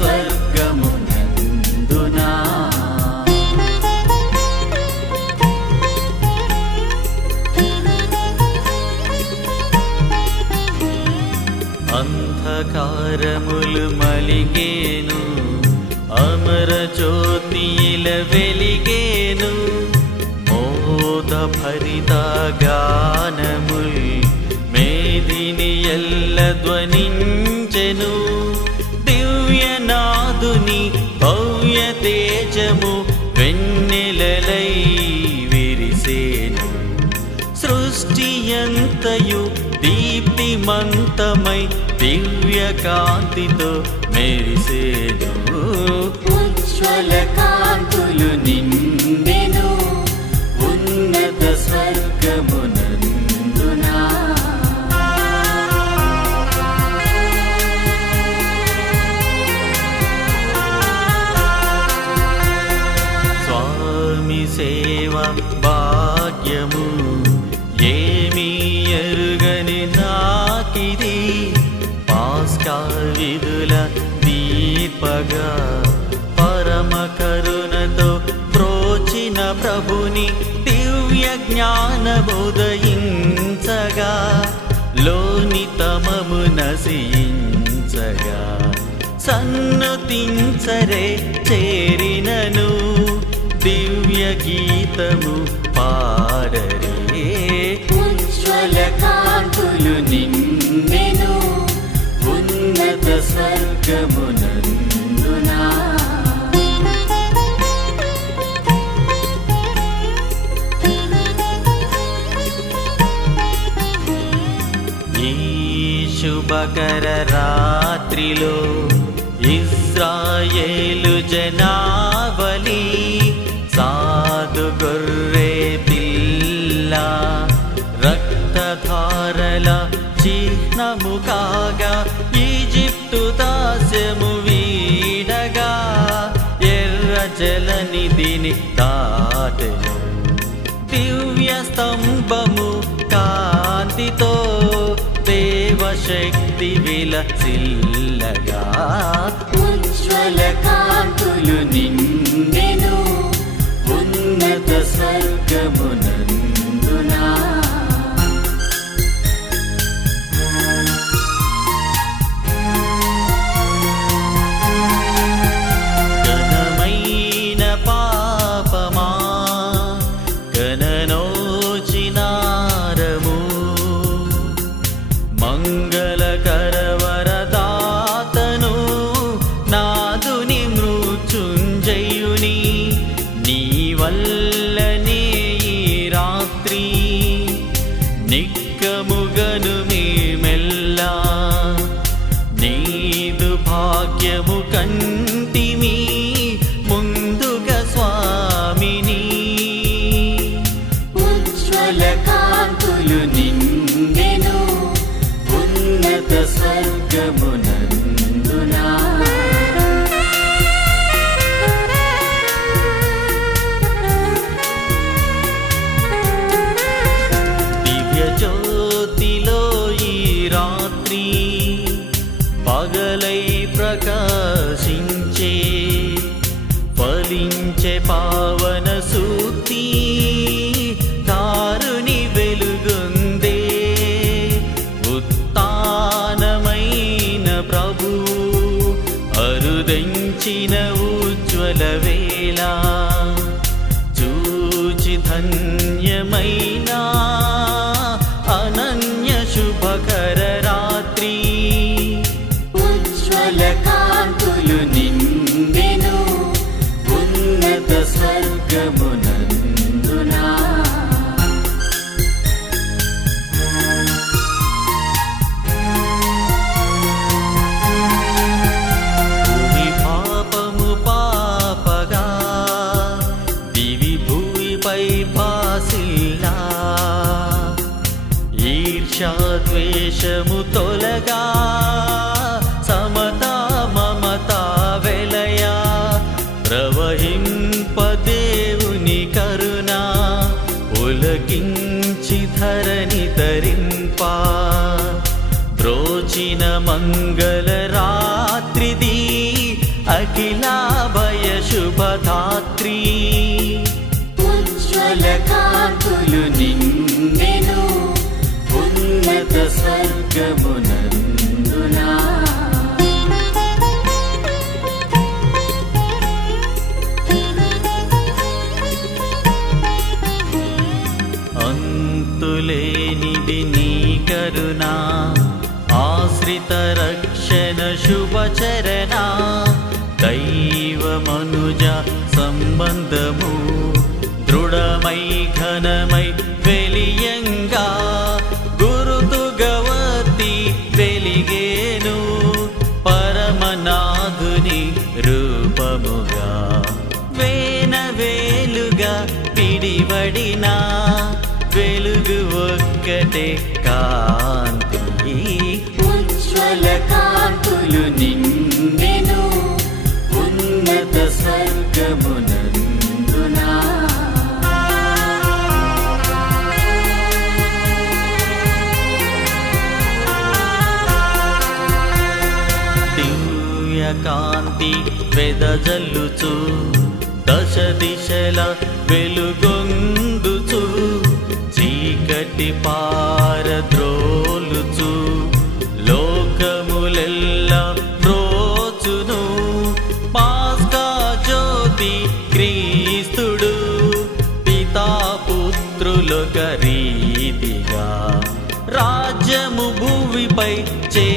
స్వర్గమునందునా? అంధకారములు మలిగేను అమర జ్యోతిల వెలిగేను. దివ్యనాదుని భవ్య తేజము వెన్నెలలై విరిసేను. సృష్టియంతయు దీప్తిమంతమై దివ్య కాంతితో మెరిసేను. దీపగా పరమ కరుణతో ప్రోచిన ప్రభుని దివ్య జ్ఞానముదయించగా లోని తమము నశించగా సన్నతించరే చేరినను దివ్య గీతము పాడరే. ఉజ్వల కాంతులు నిన్నెను ఉన్నత స్వర్గమునందు శుభకర రాత్రిలో ఇస్రాయేలు జనావలి సాధు గొర్రె పిల్ల రక్తధారల చిహ్నము కాగా ఈజిప్టు దాస్యము జలనిధిని దాటెను. దివ్య స్తంభము కాంతితో దేవశక్తి విలసిల్లగా. ఉజ్వల కాంతులు నిండెను. no, no. కాంతులు నిండెను ఉన్నత స్వర్గమునందునా. దివ్య జ్యోతిలో ద్వేషము తొలగా సమత మమత వెలయా. ప్రవహింపదేవుని కరుణా ఉలకించి ధరణి తరింపా ద్రోచిన మంగళ రాత్రిది అఖిలాభయ శుభధాత్రి ఉజ్వల కాంతులు నిన్నే స్వర్గమునందునా అంతులేనిది నీ కరుణ ఆశ్రిత రక్షణ శుభచరణ దైవ మనుజ సంబంధము నాగుని రూపముగా వేన వేలుగా పిడివడిన వెలుగు ఒక్కటే కాంతి. ఉజ్వల కాంతులు నిండెను వెదజల్లుచు దశ దిశల వెలుగొందుచు చీకటి పారద్రోలుచు లోకములెల్లా బ్రోచును పాస్కా జ్యోతి క్రీస్తుడు పితాపుత్రులొక రీతిగా రాజ్యము భూమిపై చే